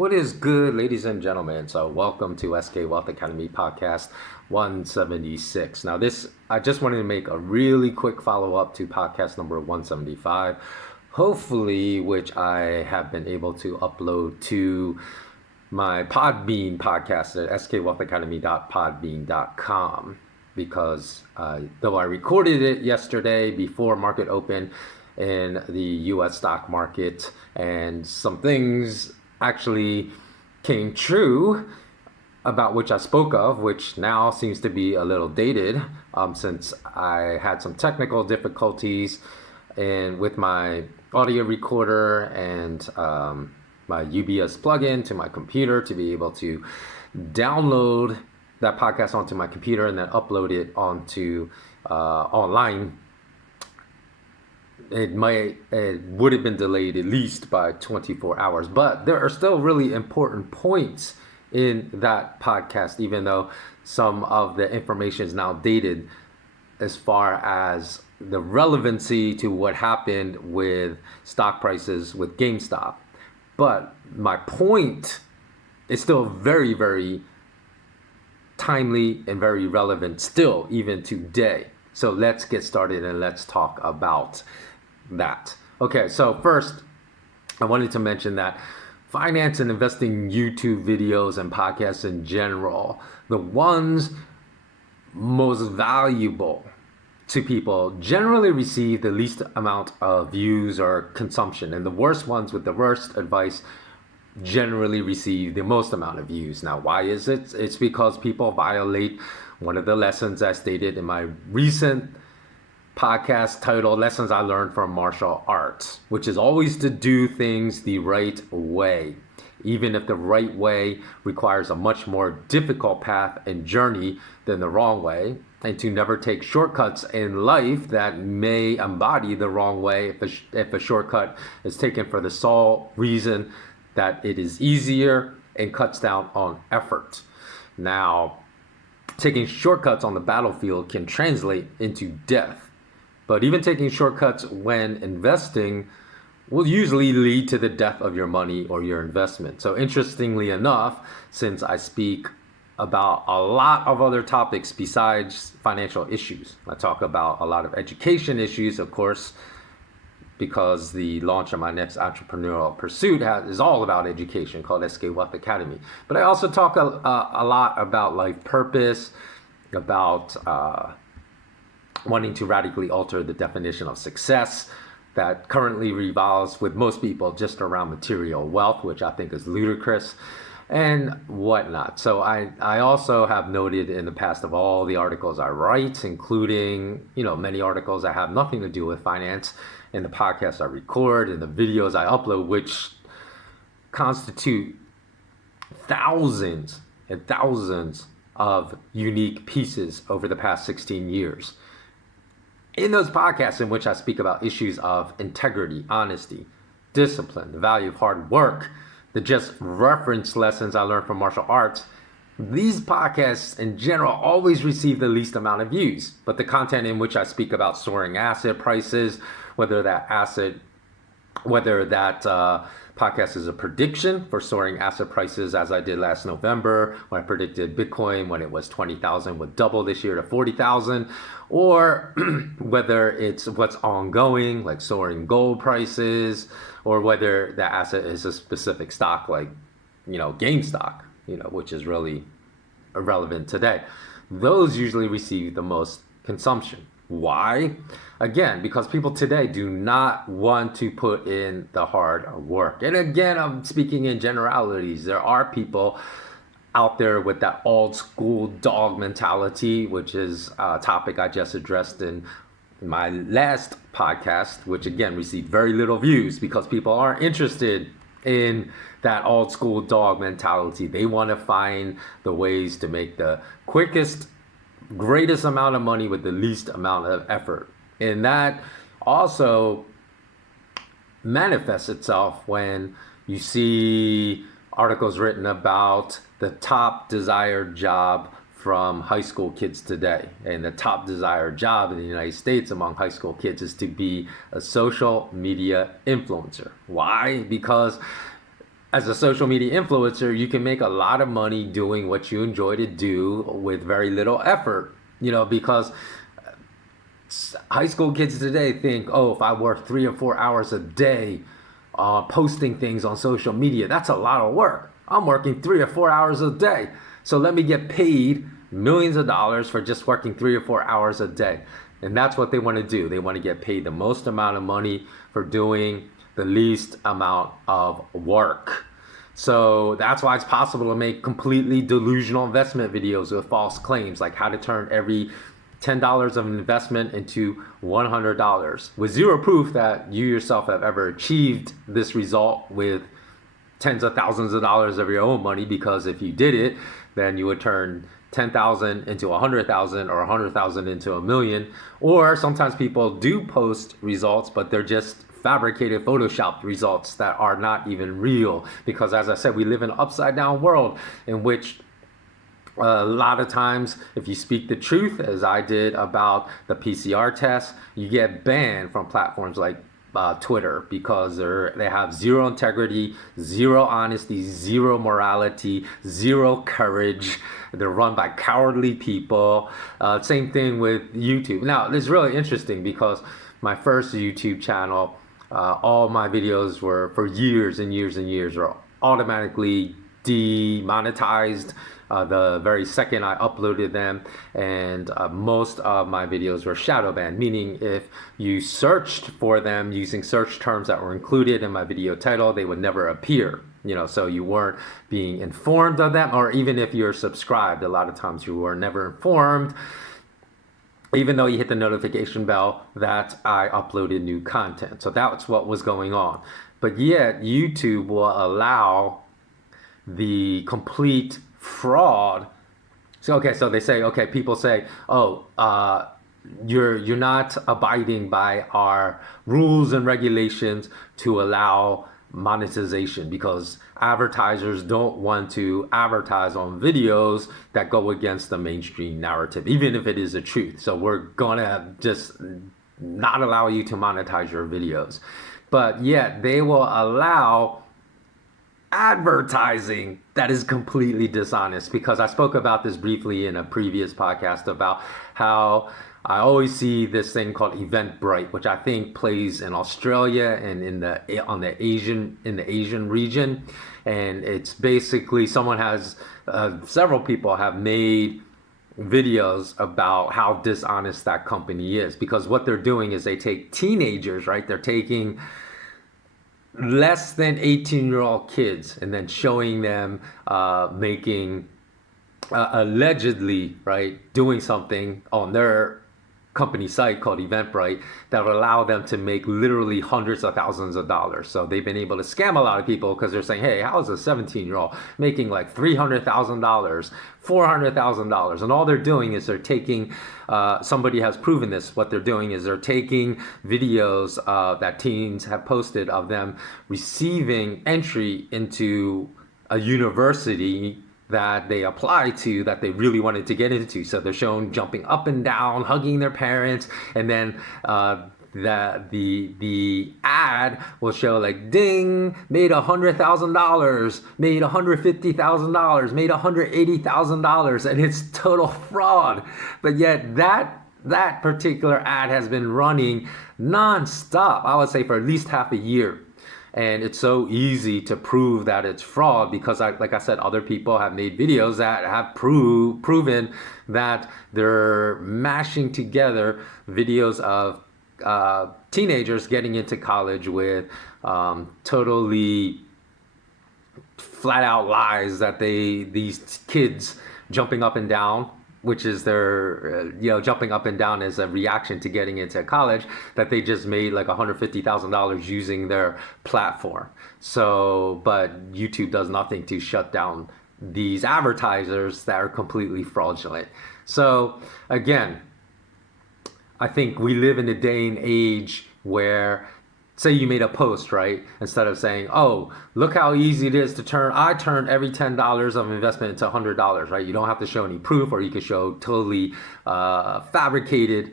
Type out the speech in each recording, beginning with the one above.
What is good, ladies and gentlemen? So welcome to SK Wealth Academy podcast 176. Now I just wanted to make a really quick follow-up to podcast number 175, hopefully, which I have been able to upload to my Podbean podcast at skwealthacademy.podbean.com, because though I recorded it yesterday before market open in the US stock market, and some things actually came true about which I spoke of, which now seems to be a little dated, since I had some technical difficulties with my audio recorder and my UBS plugin to my computer to be able to download that podcast onto my computer and then upload it onto online. It would have been delayed at least by 24 hours, but there are still really important points in that podcast, even though some of the information is now dated as far as the relevancy to what happened with stock prices with Gamestop. But my point is still very, very timely and very relevant still, even today. So let's get started and let's talk about that. Okay, so first, I wanted to mention that finance and investing YouTube videos and podcasts in general, the ones most valuable to people, generally receive the least amount of views or consumption, and the worst ones with the worst advice generally receive the most amount of views. Now, why is it? It's because people violate one of the lessons I stated in my recent podcast titled Lessons I Learned from Martial Arts, which is always to do things the right way, even if the right way requires a much more difficult path and journey than the wrong way, and to never take shortcuts in life that may embody the wrong way if a shortcut is taken for the sole reason that it is easier and cuts down on effort. Now, taking shortcuts on the battlefield can translate into death. But even taking shortcuts when investing will usually lead to the death of your money or your investment. So interestingly enough, since I speak about a lot of other topics besides financial issues, I talk about a lot of education issues, of course, because the launch of my next entrepreneurial pursuit is all about education, called SK Wealth Academy. But I also talk a lot about life purpose, about wanting to radically alter the definition of success that currently revolves with most people just around material wealth, which I think is ludicrous, and whatnot. So I also have noted in the past of all the articles I write, including many articles that have nothing to do with finance, in the podcasts I record, and the videos I upload, which constitute thousands and thousands of unique pieces over the past 16 years. In those podcasts in which I speak about issues of integrity, honesty, discipline, the value of hard work, the just reference lessons I learned from martial arts, these podcasts in general always receive the least amount of views. But the content in which I speak about soaring asset prices, whether that podcast is a prediction for soaring asset prices, as I did last November when I predicted Bitcoin when it was 20,000 would double this year to 40,000, or whether it's what's ongoing, like soaring gold prices, or whether the asset is a specific stock like GameStop, which is really irrelevant today. Those usually receive the most consumption. Why? Again, because people today do not want to put in the hard work. And again, I'm speaking in generalities. There are people out there with that old school dog mentality, which is a topic I just addressed in my last podcast, which again received very little views because people aren't interested in that old school dog mentality. They want to find the ways to make the quickest, greatest amount of money with the least amount of effort. And that also manifests itself when you see articles written about the top desired job from high school kids today. And the top desired job in the United States among high school kids is to be a social media influencer. Why? Because as a social media influencer, you can make a lot of money doing what you enjoy to do with very little effort, because high school kids today think, oh, if I work 3 or 4 hours a day posting things on social media, that's a lot of work. I'm working 3 or 4 hours a day. So let me get paid millions of dollars for just working 3 or 4 hours a day. And that's what they want to do. They want to get paid the most amount of money for doing the least amount of work. So that's why it's possible to make completely delusional investment videos with false claims, like how to turn every $10 of an investment into $100 with zero proof that you yourself have ever achieved this result with tens of thousands of dollars of your own money, because if you did it, then you would turn 10,000 into 100,000 or 100,000 into a million. Or sometimes people do post results, but they're just fabricated, photoshopped results that are not even real. Because as I said, we live in an upside down world in which a lot of times, if you speak the truth, as I did about the PCR test, you get banned from platforms like Twitter, because they have zero integrity, zero honesty, zero morality, zero courage. They're run by cowardly people. Same thing with YouTube. Now, it's really interesting because my first YouTube channel, all my videos were for years and years and years were automatically demonetized the very second I uploaded them, and most of my videos were shadow banned, meaning if you searched for them using search terms that were included in my video title, they would never appear. So you weren't being informed of them, or even if you're subscribed, a lot of times you were never informed, even though you hit the notification bell, that I uploaded new content. So that's what was going on. But yet YouTube will allow the complete fraud. So they say, people say, oh, you're not abiding by our rules and regulations to allow monetization, because advertisers don't want to advertise on videos that go against the mainstream narrative, even if it is the truth. So we're gonna just not allow you to monetize your videos. But yet they will allow advertising that is completely dishonest, because I spoke about this briefly in a previous podcast about how I always see this thing called Eventbrite, which I think plays in Australia and in the Asian region, and it's basically several people have made videos about how dishonest that company is, because what they're doing is they take teenagers, right? They're taking less than 18-year-old kids and then showing them making allegedly, right, doing something on their company site called Eventbrite that would allow them to make literally hundreds of thousands of dollars. So they've been able to scam a lot of people, because they're saying, hey, how is a 17-year-old making like $300,000, $400,000? And all they're doing is they're taking, somebody has proven this, what they're doing is they're taking videos that teens have posted of them receiving entry into a university that they apply to, that they really wanted to get into. So they're shown jumping up and down, hugging their parents, and then the ad will show like, ding, made $100,000, made $150,000, made $180,000, and it's total fraud. But yet that particular ad has been running nonstop, I would say, for at least half a year. And it's so easy to prove that it's fraud, because like I said, other people have made videos that have proven that they're mashing together videos of teenagers getting into college with totally flat out lies that these kids jumping up and down, which is their, jumping up and down as a reaction to getting into college, that they just made like $150,000 using their platform. So, but YouTube does nothing to shut down these advertisers that are completely fraudulent. So again, I think we live in a day and age where, say you made a post, right? Instead of saying, oh, look how easy it is to I turned every $10 of investment into $100, right? You don't have to show any proof, or you could show totally fabricated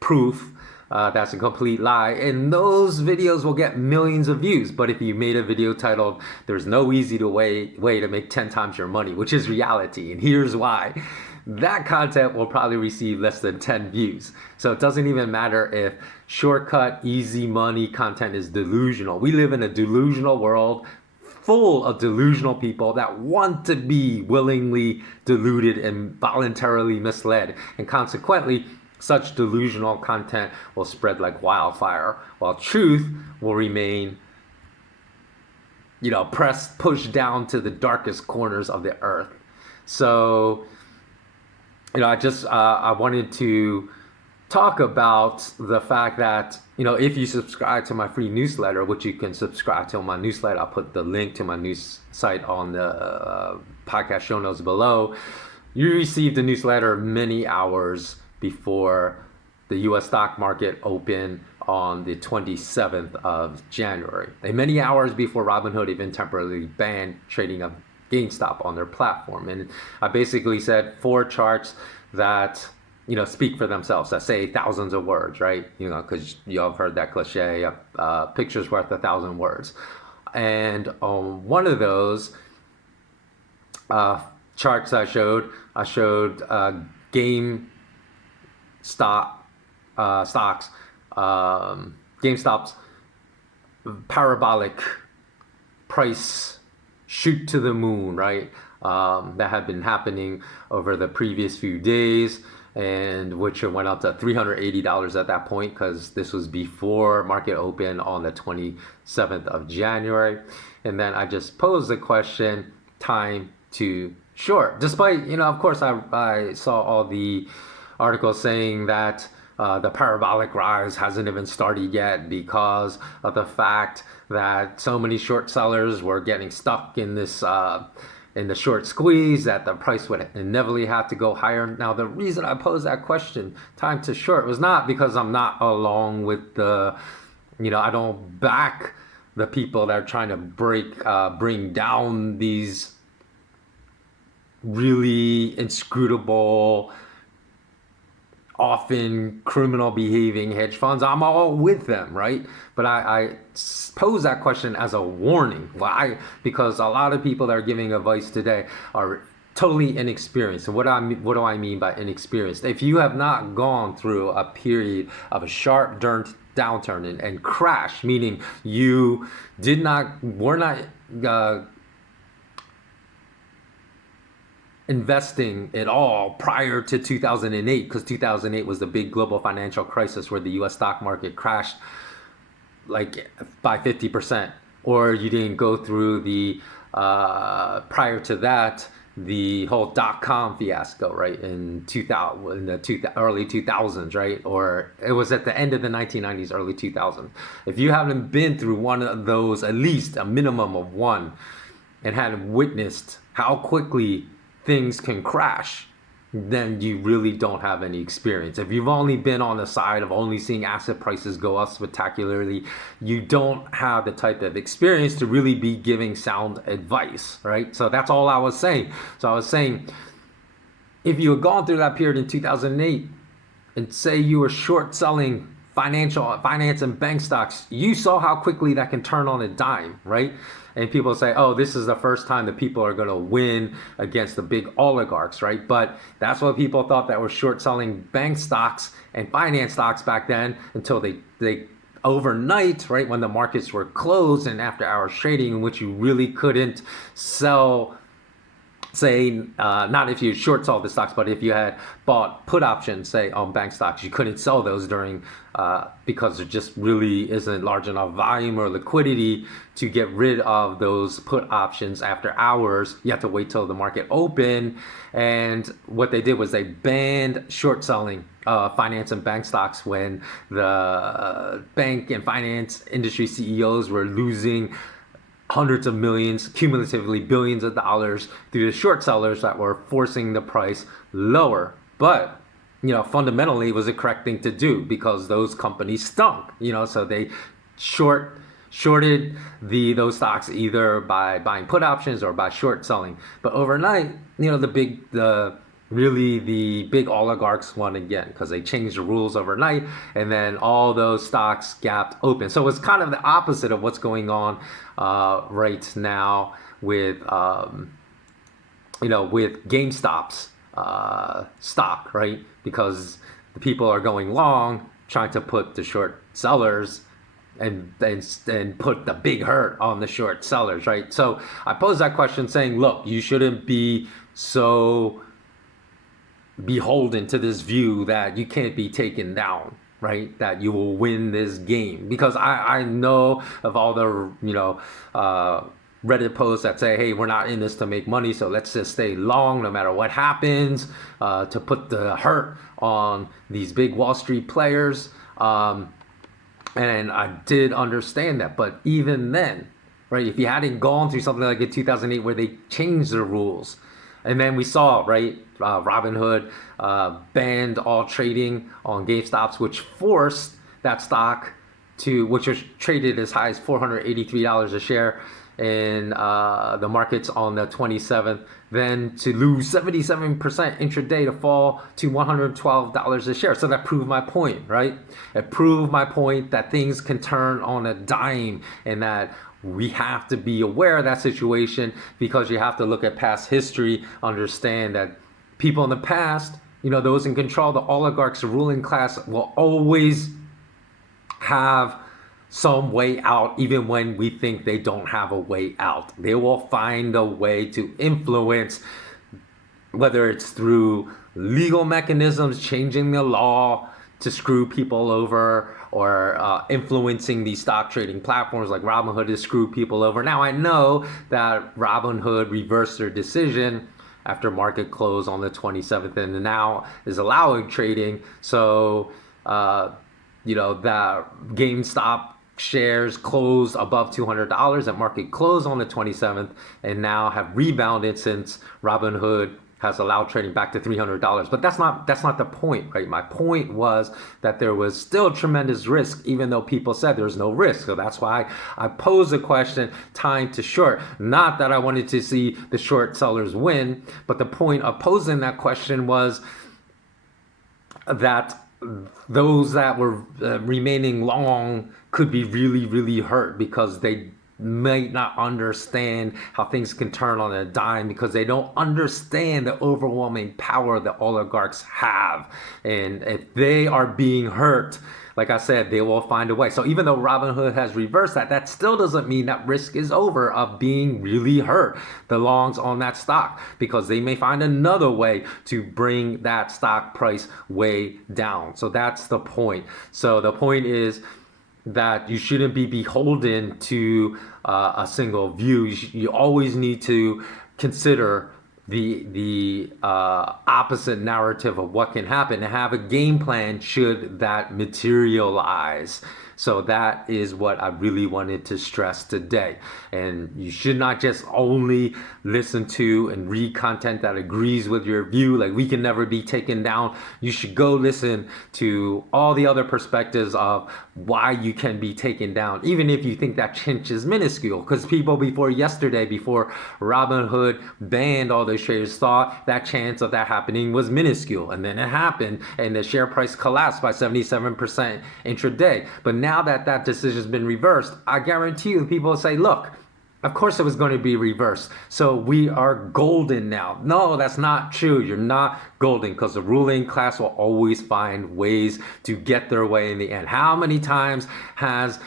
proof that's a complete lie. And those videos will get millions of views. But if you made a video titled, "There's no easy way to make 10 times your money," which is reality, and here's why, that content will probably receive less than 10 views. So it doesn't even matter if shortcut, easy money content is delusional. We live in a delusional world full of delusional people that want to be willingly deluded and voluntarily misled. And consequently, such delusional content will spread like wildfire, while truth will remain, pushed down to the darkest corners of the earth. So, I wanted to talk about the fact that, if you subscribe to my free newsletter, which you can subscribe to my newsletter, I'll put the link to my news site on the podcast show notes below. You receive the newsletter many hours before the U.S. stock market opened on the 27th of January, and many hours before Robinhood even temporarily banned trading of Gamestop on their platform. And I basically said 4 charts that speak for themselves, that say thousands of words, right? Because y'all have heard that cliche, pictures worth 1,000 words. And on one of those charts I showed GameStop's parabolic price shoot to the moon, right? That had been happening over the previous few days, and which went up to $380 at that point, because this was before market open on the 27th of January. And then I just posed the question, time to short. Despite, of course, I saw all the articles saying that the parabolic rise hasn't even started yet because of the fact that so many short sellers were getting stuck in this in the short squeeze, that the price would inevitably have to go higher. Now, the reason I posed that question, time to short, was not because I'm not along with the, I don't back the people that are trying to bring down these really inscrutable, often criminal behaving hedge funds. I'm all with them, right? But I pose that question as a warning. Why? Because a lot of people that are giving advice today are totally inexperienced. And what do I mean by inexperienced? If you have not gone through a period of a sharp downturn and crash, meaning you were not investing at all prior to 2008, because 2008 was the big global financial crisis where the U.S. stock market crashed like by 50%, or you didn't go through the prior to that, the whole .com fiasco, right, in the early 2000s, right, or it was at the end of the 1990s, early 2000s. If you haven't been through one of those, at least a minimum of one, and hadn't witnessed how quickly things can crash, then you really don't have any experience. If you've only been on the side of only seeing asset prices go up spectacularly, you don't have the type of experience to really be giving sound advice, right? So that's all I was saying. So I was saying, if you had gone through that period in 2008 and say you were short selling finance and bank stocks, you saw how quickly that can turn on a dime, right? And people say, oh, this is the first time that people are going to win against the big oligarchs, right? But that's what people thought that were short selling bank stocks and finance stocks back then, until they overnight, right, when the markets were closed and after hours trading, in which you really couldn't sell, say, not if you short sold the stocks, but if you had bought put options, say, on bank stocks, you couldn't sell those during, because there just really isn't large enough volume or liquidity to get rid of those put options after hours. You have to wait till the market opened. And what they did was they banned short selling finance and bank stocks when the bank and finance industry CEOs were losing hundreds of millions, cumulatively billions of dollars through the short sellers that were forcing the price lower. But, fundamentally it was the correct thing to do because those companies stunk, so they shorted those stocks either by buying put options or by short selling. But overnight, the really the big oligarchs won again because they changed the rules overnight, and then all those stocks gapped open. So it's kind of the opposite of what's going on right now with with GameStop's stock, right? Because the people are going long, trying to put the short sellers and put the big hurt on the short sellers, right? So I pose that question saying, look, you shouldn't be so beholden to this view that you can't be taken down, right? That you will win this game. Because I know of all the, Reddit posts that say, hey, we're not in this to make money, so let's just stay long no matter what happens, to put the hurt on these big Wall Street players. And I did understand that. But even then, right, if you hadn't gone through something like in 2008 where they changed the rules, and then we saw, right, Robinhood banned all trading on GameStops, which forced that stock which was traded as high as $483 a share in the markets on the 27th, then to lose 77% intraday to fall to $112 a share. So that proved my point, right? It proved my point that things can turn on a dime and that we have to be aware of that situation because you have to look at past history, understand that people in the past, those in control, the oligarchs, the ruling class will always have some way out, even when we think they don't have a way out. They will find a way to influence, whether it's through legal mechanisms, changing the law to screw people over, or influencing these stock trading platforms like Robinhood to screw people over. Now, I know that Robinhood reversed their decision after market close on the 27th and now is allowing trading. So, that GameStop shares closed above $200 at market close on the 27th and now have rebounded since Robinhood has allowed trading back to $300. But that's not the point, right? My point was that there was still tremendous risk, even though people said there's no risk. So that's why I posed the question, time to short. Not that I wanted to see the short sellers win, but the point of posing that question was that those that were remaining long could be really, really hurt because they may not understand how things can turn on a dime because they don't understand the overwhelming power the oligarchs have. And if they are being hurt, like I said, they will find a way. So even though Robinhood has reversed that, that still doesn't mean that risk is over of being really hurt, the longs on that stock, because they may find another way to bring that stock price way down. So that's the point. So the point is that you shouldn't be beholden to a single view. You always need to consider the opposite narrative of what can happen and have a game plan should that materialize. So that is what I really wanted to stress today. And you should not just only listen to and read content that agrees with your view, like we can never be taken down. You should go listen to all the other perspectives of why you can be taken down, even if you think that chance is minuscule. Because people before Robinhood banned all those traders thought that chance of that happening was minuscule. And then it happened and the share price collapsed by 77% intraday. But now that decision has been reversed, I guarantee you people say, look, of course it was going to be reversed. So we are golden now. No, that's not true. You're not golden because the ruling class will always find ways to get their way in the end. How many times have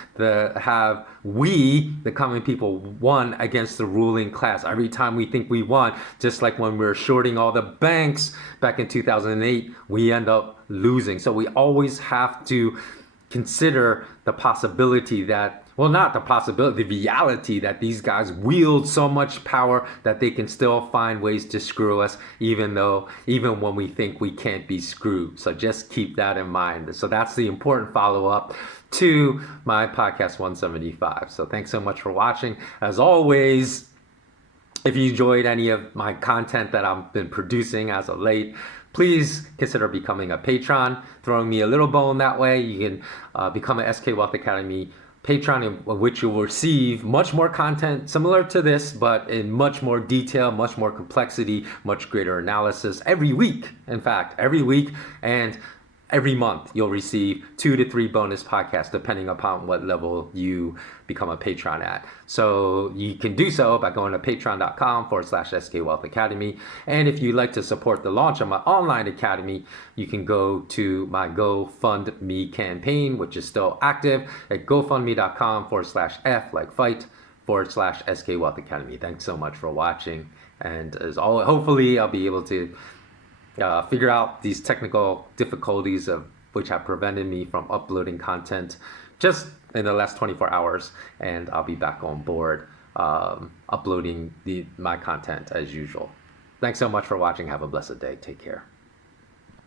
we, the common people, won against the ruling class? Every time we think we won, just like when we were shorting all the banks back in 2008, we end up losing. So we always have to consider the possibility that, well, not the possibility, the reality that these guys wield so much power that they can still find ways to screw us, even when we think we can't be screwed. So just keep that in mind. So that's the important follow-up to my podcast 175. So thanks so much for watching. As always, if you enjoyed any of my content that I've been producing as of late, please consider becoming a patron, throwing me a little bone that way. You can become an SK Wealth Academy Patreon, in which you will receive much more content similar to this, but in much more detail, much more complexity, much greater analysis every week. In fact, every week, and every month you'll receive 2 to 3 bonus podcasts depending upon what level you become a patron at. So you can do so by going to patreon.com/SK Wealth Academy. And if you'd like to support the launch of my online academy, you can go to my GoFundMe campaign, which is still active at gofundme.com/F like fight/SK Wealth Academy. Thanks so much for watching. And as always, hopefully I'll be able to figure out these technical difficulties of which have prevented me from uploading content just in the last 24 hours, and I'll be back on board uploading my content as usual. Thanks so much for watching. Have a blessed day. Take care.